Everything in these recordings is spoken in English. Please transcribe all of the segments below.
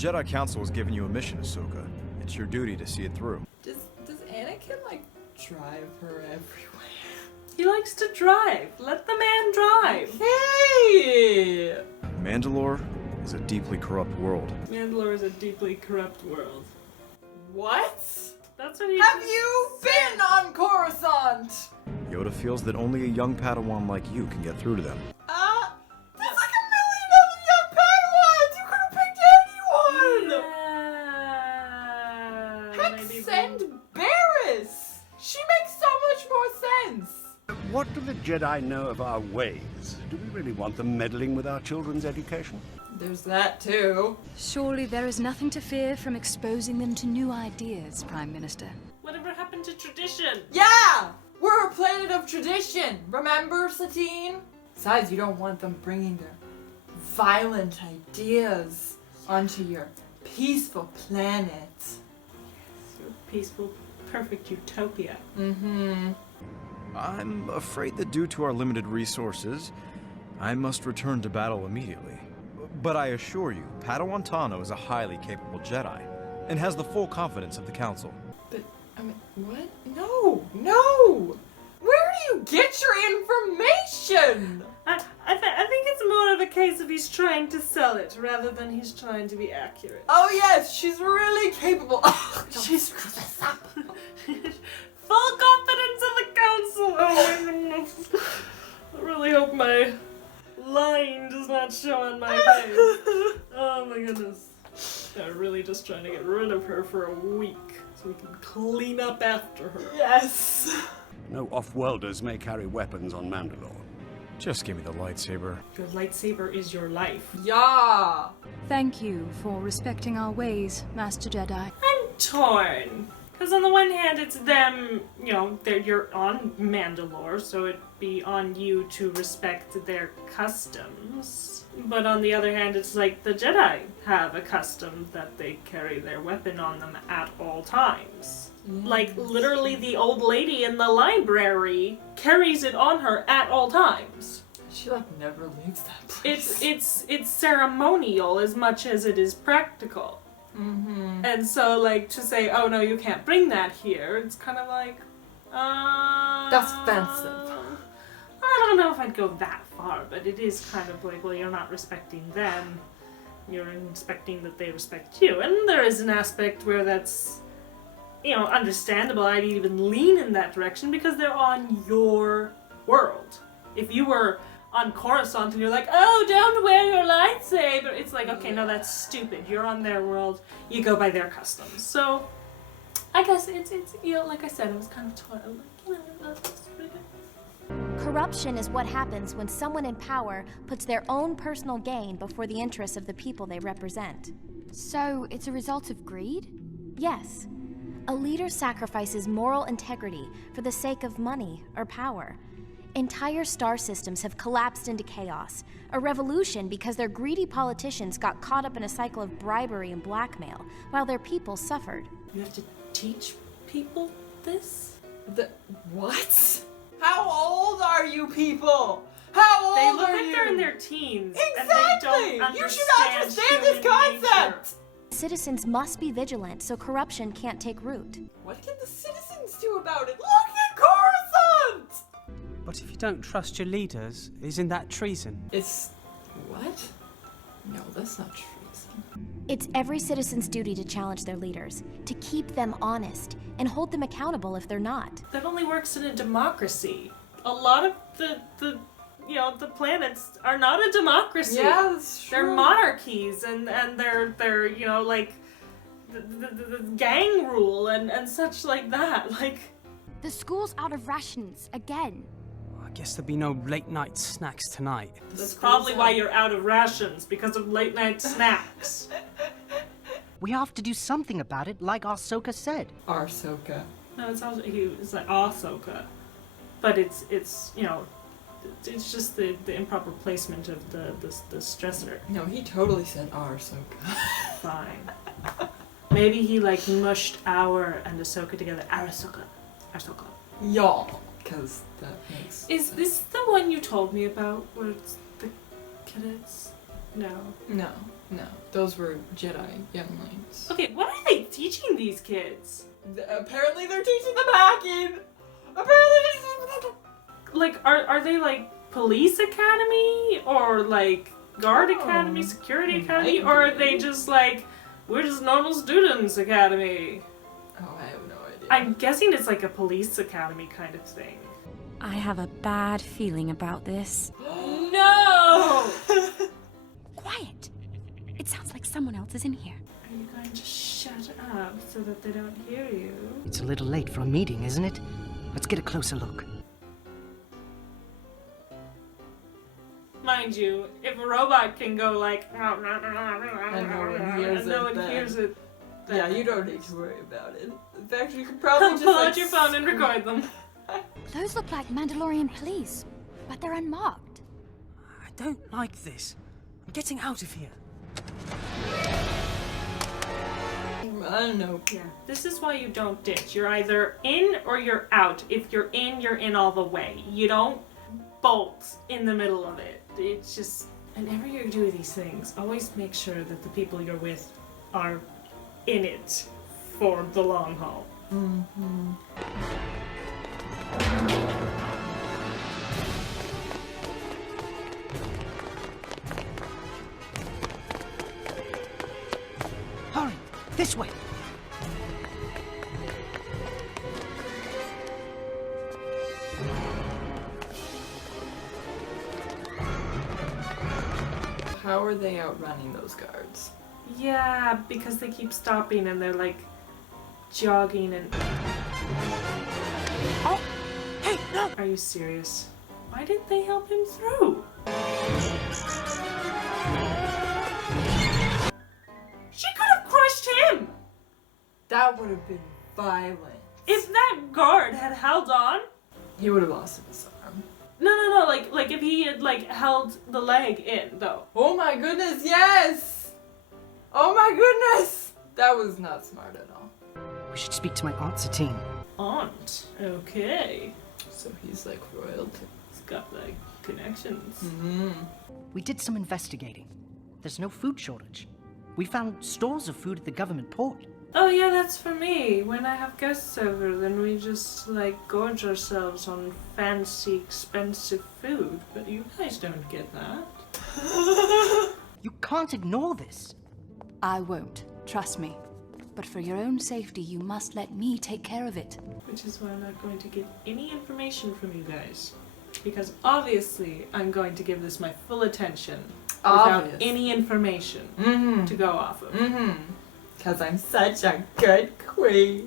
Jedi Council has given you a mission, Ahsoka. It's your duty to see it through. Does Anakin, like, drive her everywhere? He likes to drive. Let the man drive. Hey! Mandalore is a deeply corrupt world. Mandalore is a deeply corrupt world. What? That's what he Have just you said. been on Coruscant? Yoda feels that only a young Padawan like you can get through to them. There's like a million other young Padawans! You could have picked anyone! Yeah. Heck, Maybe send Barris! She makes so much more sense! What do the Jedi know of our ways? Do we really want them meddling with our children's education? There's that too. Surely there is nothing to fear from exposing them to new ideas, Prime Minister. Whatever happened to tradition? Yeah! We're a planet of tradition! Remember, Satine? Besides, you don't want them bringing their violent ideas onto your peaceful planet. Your peaceful, perfect utopia. Mm-hmm. I'm afraid that due to our limited resources, I must return to battle immediately. But I assure you, Padawan Tano is a highly capable Jedi, and has the full confidence of the Council. But, I mean, what? No! No! Where do you get your information? I think it's more of a case of he's trying to sell it rather than he's trying to be accurate. Oh yes, she's really capable. She's screwed this up. Full confidence in the council. Oh my goodness. I really hope my line does not show on my face. Oh my goodness. They're really just trying to get rid of her for a week so we can clean up after her. Yes. No off-worlders may carry weapons on Mandalore. Just give me the lightsaber. Your lightsaber is your life. Yeah. Thank you for respecting our ways, Master Jedi. I'm torn. Because on the one hand, it's them, you know, you're on Mandalore, so it'd be on you to respect their customs. But on the other hand, it's like the Jedi have a custom that they carry their weapon on them at all times. Like, literally the old lady in the library carries it on her at all times. She like never leaves that place. It's ceremonial as much as it is practical. Mm-hmm. And so, like, to say, oh no, you can't bring that here, it's kind of like, That's offensive. I don't know if I'd go that far, but it is kind of like, well, you're not respecting them, you're expecting that they respect you. And there is an aspect where that's, you know, understandable. I'd even lean in that direction because they're on your world. If you were on Coruscant and you're like, oh, don't wear your lightsaber, it's like, okay, no, that's stupid. You're on their world, you go by their customs. So, I guess it's you know, like I said, it was kind of torn. I'm like, you know, that's pretty good. Corruption is what happens when someone in power puts their own personal gain before the interests of the people they represent. So, it's a result of greed? Yes. A leader sacrifices moral integrity for the sake of money or power. Entire star systems have collapsed into chaos. A revolution because their greedy politicians got caught up in a cycle of bribery and blackmail, while their people suffered. You have to teach people this? What? How old are you people? How old They look are like you? they're in their teens. Exactly! And they don't understand You should understand this human concept! nature. Citizens must be vigilant so corruption can't take root. What can the citizens do about it? Look at Coruscant! But if you don't trust your leaders, isn't that treason? It's... what? No, that's not treason. It's every citizen's duty to challenge their leaders, to keep them honest, and hold them accountable if they're not. That only works in a democracy. A lot of the you know, the planets are not a democracy. Yeah, that's true. They're monarchies and they're you know, like the gang rule and such like that. Like, The school's out of rations, again. I guess there'll be no late night snacks tonight. that's probably why you're out of rations, because of late night snacks. We have to do something about it, like Ahsoka said. Ahsoka. No, it's also it's like Ahsoka. But it's you know, it's just the improper placement of the stressor. No, he totally said Ahsoka. Fine. Maybe he like mushed our and Ahsoka together. Ahsoka. Y'all. Because that makes Is sense. this the one you told me about where it's the cadets? No. No. No, those were Jedi younglings. Okay, what are they teaching these kids? Apparently they're teaching them hacking! Apparently Like, are they like police academy? Or like guard academy, security academy? Or are they just like, we're just normal students academy? Oh, I have no idea. I'm guessing it's like a police academy kind of thing. I have a bad feeling about this. No! Quiet! It sounds like someone else is in here. Are you going to shut up so that they don't hear you? It's a little late for a meeting, isn't it? Let's get a closer look. Mind you, if a robot can go like And no one hears it, then yeah, you don't need to worry about it. In fact, you could probably just pull like, out your phone and record them. Those look like Mandalorian police, but they're unmarked. I don't like this. I'm getting out of here. I don't know. Yeah, this is why you don't ditch. You're either in or you're out. If you're in all the way. You don't bolt in the middle of it. It's just, whenever you do these things, always make sure that the people you're with are in it for the long haul. Mm-hmm. Hurry! This way! How are they outrunning those guards? Yeah, because they keep stopping and they're like jogging and... Oh! Hey, no! Are you serious? Why didn't they help him through? She could have crushed him! That would have been violent. If that guard had held on... He would have lost his arm. No, like if he had like held the leg in though. Oh my goodness, yes! Oh my goodness! That was not smart at all. We should speak to my aunt Satine. Aunt. Okay. So he's like royalty. He's got like connections. Mm-hmm. We did some investigating. There's no food shortage. We found stores of food at the government port. Oh yeah, that's for me. When I have guests over, then we just like gorge ourselves on fancy, expensive food. But you guys don't get that. You can't ignore this. I won't, trust me. But for your own safety, you must let me take care of it. Which is why I'm not going to get any information from you guys. Because obviously, I'm going to give this my full attention without any information to go off of. Mm-hmm. Because I'm such a good queen.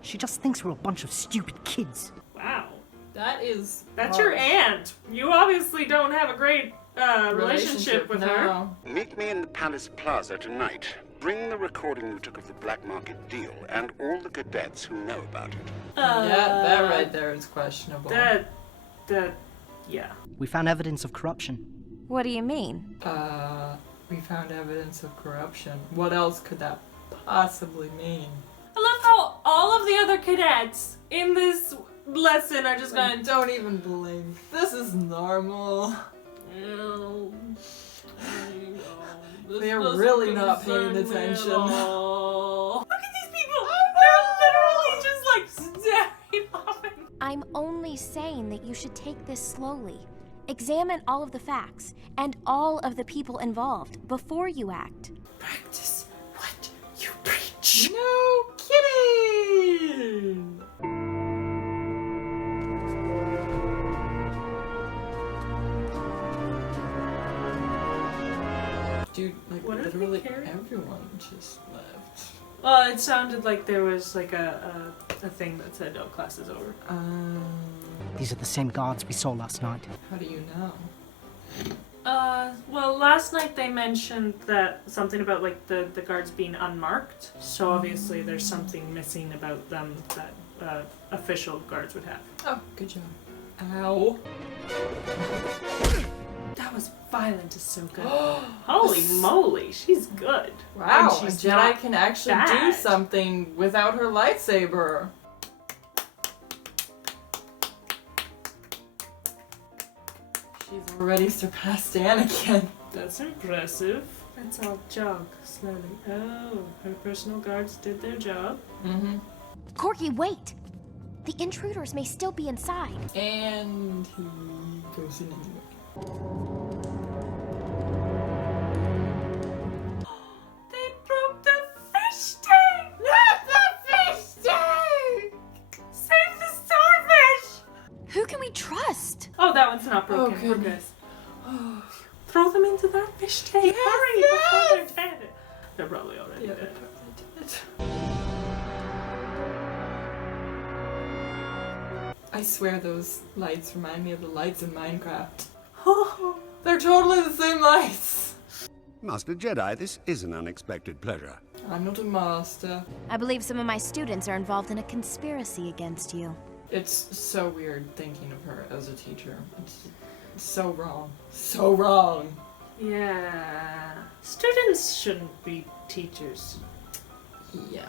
She just thinks we're a bunch of stupid kids. Wow. That's That's your aunt. You obviously don't have a great relationship with her. No. Meet me in the Palace Plaza tonight. Bring the recording you took of the black market deal and all the cadets who know about it. Yeah, that right there is questionable. Yeah. We found evidence of corruption. What do you mean? We found evidence of corruption. What else could that possibly mean? I love how all of the other cadets in this lesson are just I going, don't even believe this is normal. They're really not paying attention. Look at these people! They're literally just like staring off. I'm only saying that you should take this slowly. Examine all of the facts and all of the people involved before you act. Practice what you preach. No kidding! Dude, like What are they literally carrying? everyone just left. Well, it sounded like there was like a thing that said, "Oh, class is over." These are the same guards we saw last night. How do you know? Well, last night they mentioned that something about like the guards being unmarked. So obviously there's something missing about them that official guards would have. Oh, good job. Ow. That was violent is so good. Holy moly, she's good. Wow, And a she's Jedi not can actually do bad. something without her lightsaber. She's already surpassed Anakin. That's impressive. Let's all jog slowly. Oh, her personal guards did their job. Mm-hmm. Corky, wait! The intruders may still be inside. And he goes in anyway. They broke the fish tank! Not the fish tank! Save the starfish! Who can we trust? Oh, that one's not broken. Oh, We're good. Throw them into their fish tank. Hurry before they're dead. They're probably already Yeah, dead. I swear those lights remind me of the lights in Minecraft. They're totally the same lights. Master Jedi, this is an unexpected pleasure. I'm not a master. I believe some of my students are involved in a conspiracy against you. It's so weird thinking of her as a teacher. It's so wrong. So wrong. Yeah. Students shouldn't be teachers. Yeah.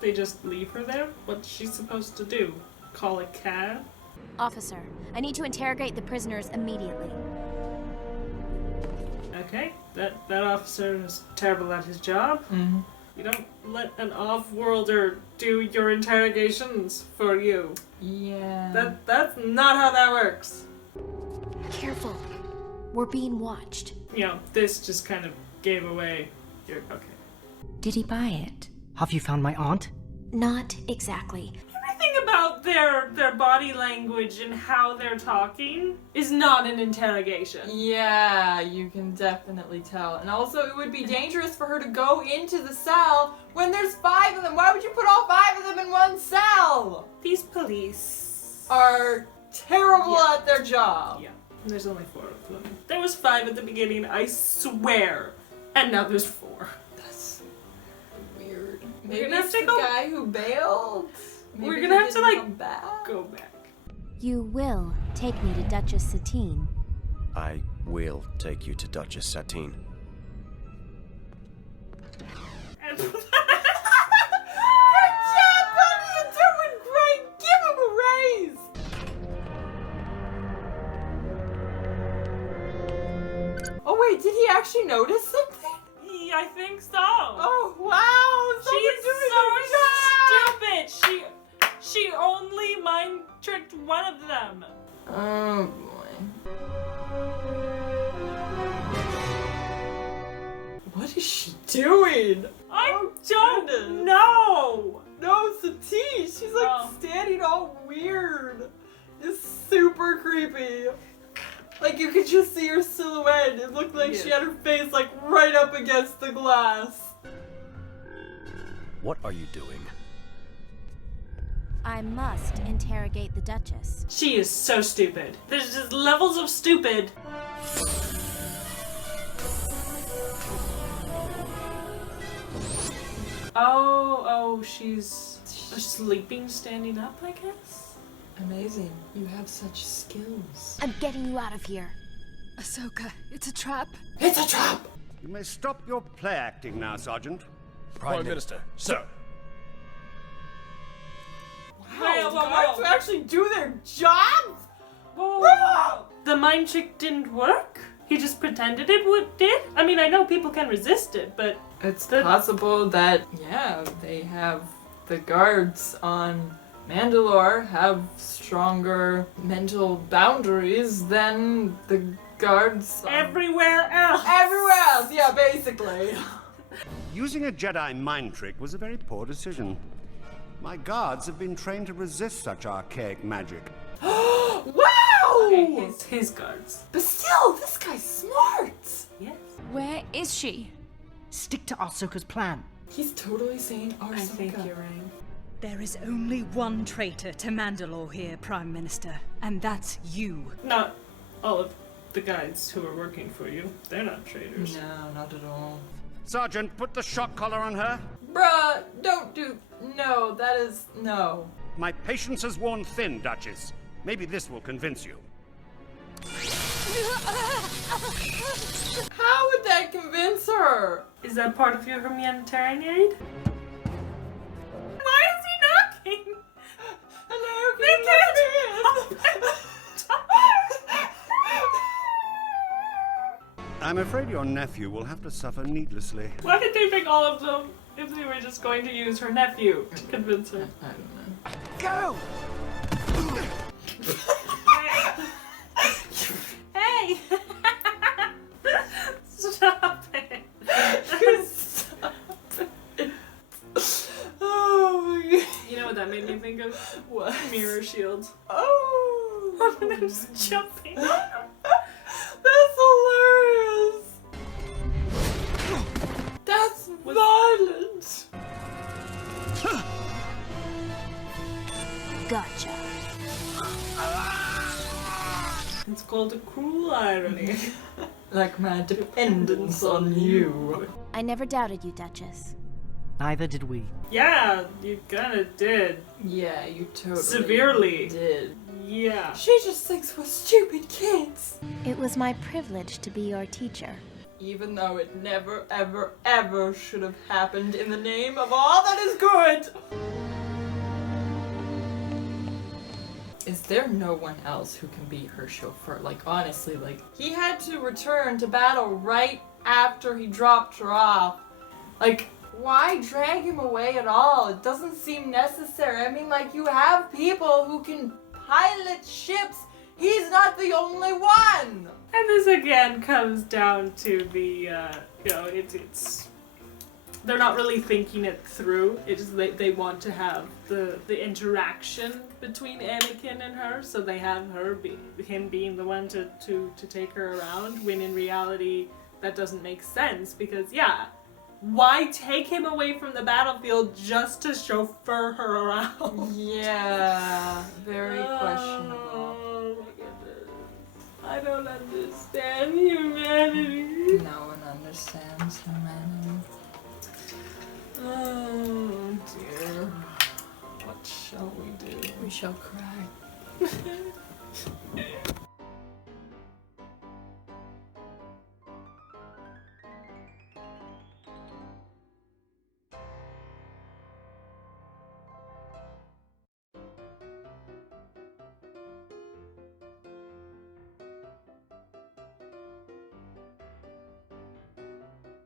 They just leave her there? What's she supposed to do? Call a cab? Officer, I need to interrogate the prisoners immediately. Okay, that officer is terrible at his job. Mm-hmm. You don't let an off-worlder do your interrogations for you. Yeah. That's not how that works. Careful. We're being watched. You know, this just kind of gave away your... Okay. Did he buy it? Have you found my aunt? Not exactly. Everything about their body language and how they're talking is not an interrogation. Yeah, you can definitely tell. And also, it would be dangerous for her to go into the cell when there's 5 of them. Why would you put all 5 of them in one cell? These police Are terrible at their job. Yeah, there's only 4 of them. There was 5 at the beginning, I swear. And now there's 4. That's weird. We're Maybe gonna have it's to the go- guy who bailed. Maybe We're gonna he have to, didn't like, come back. Go back. You will take me to Duchess Satine. I will take you to Duchess Satine. And Good job, buddy! You're doing great! Give him a raise! Oh wait, did he actually notice something? I think so. Oh wow! She's so stupid. She only mind tricked one of them. Oh boy. What is she doing? I goodness. don't know. No, Satine! She's like standing all weird. It's super creepy. Like you could just see her silhouette. It looked like she had her face like right up against the glass. What are you doing? I must interrogate the Duchess. She is so stupid. There's just levels of stupid. Oh, she's sleeping, standing up, I guess? Amazing. You have such skills. I'm getting you out of here. Ahsoka, it's a trap. It's a trap! You may stop your play acting now, Sergeant. Prime Minister, sir. Wow, guys who actually do their jobs? Whoa. The mind trick didn't work? He just pretended it did? I mean, I know people can resist it, but... It's possible that, yeah, they have the guards on Mandalore have stronger mental boundaries than the guards everywhere else. Everywhere else, yeah, basically. Using a Jedi mind trick was a very poor decision. My guards have been trained to resist such archaic magic. Wow! Okay, his guards. But still, this guy's smart. Yes. Where is she? Stick to Ahsoka's plan. He's totally saying Ahsoka. I think you're right. There is only one traitor to Mandalore here, Prime Minister, and that's you. Not all of the guys who are working for you. They're not traitors. No, not at all. Sergeant, put the shock collar on her. Bruh, don't do... No, that is... No. My patience has worn thin, Duchess. Maybe this will convince you. How would that convince her? Is that part of your humanitarian aid? Why is he knocking? Hello, They can't I'm afraid your nephew will have to suffer needlessly. Why did they pick all of them if they were just going to use her nephew to convince her? I don't know. Go! Hey! Stop it! Stop it. Oh my god. You know what that made me think of? What? Mirror shields. Oh! They're just jumping. That's hilarious! That's violent! Gotcha. It's called a cruel irony. Like my dependence on you. I never doubted you, Duchess. Neither did we. Yeah, you kinda did. Yeah, you totally Severely. did. Yeah. She just thinks we're stupid kids. It was my privilege to be your teacher. Even though it never, ever, ever should have happened in the name of all that is good. Is there no one else who can be her chauffeur? Like, honestly, like, he had to return to battle right after he dropped her off. Like, why drag him away at all? It doesn't seem necessary. I mean, like, you have people who can pilot ships. He's not the only one. And this again comes down to the, it's they're not really thinking it through. It's they want to have the interaction between Anakin and her, so they have him being the one to take her around, when in reality that doesn't make sense, because yeah, why take him away from the battlefield just to chauffeur her around? Yeah, very questionable. Oh my goodness. I don't understand humanity. No one understands humanity. Oh dear. What shall we do? We shall cry.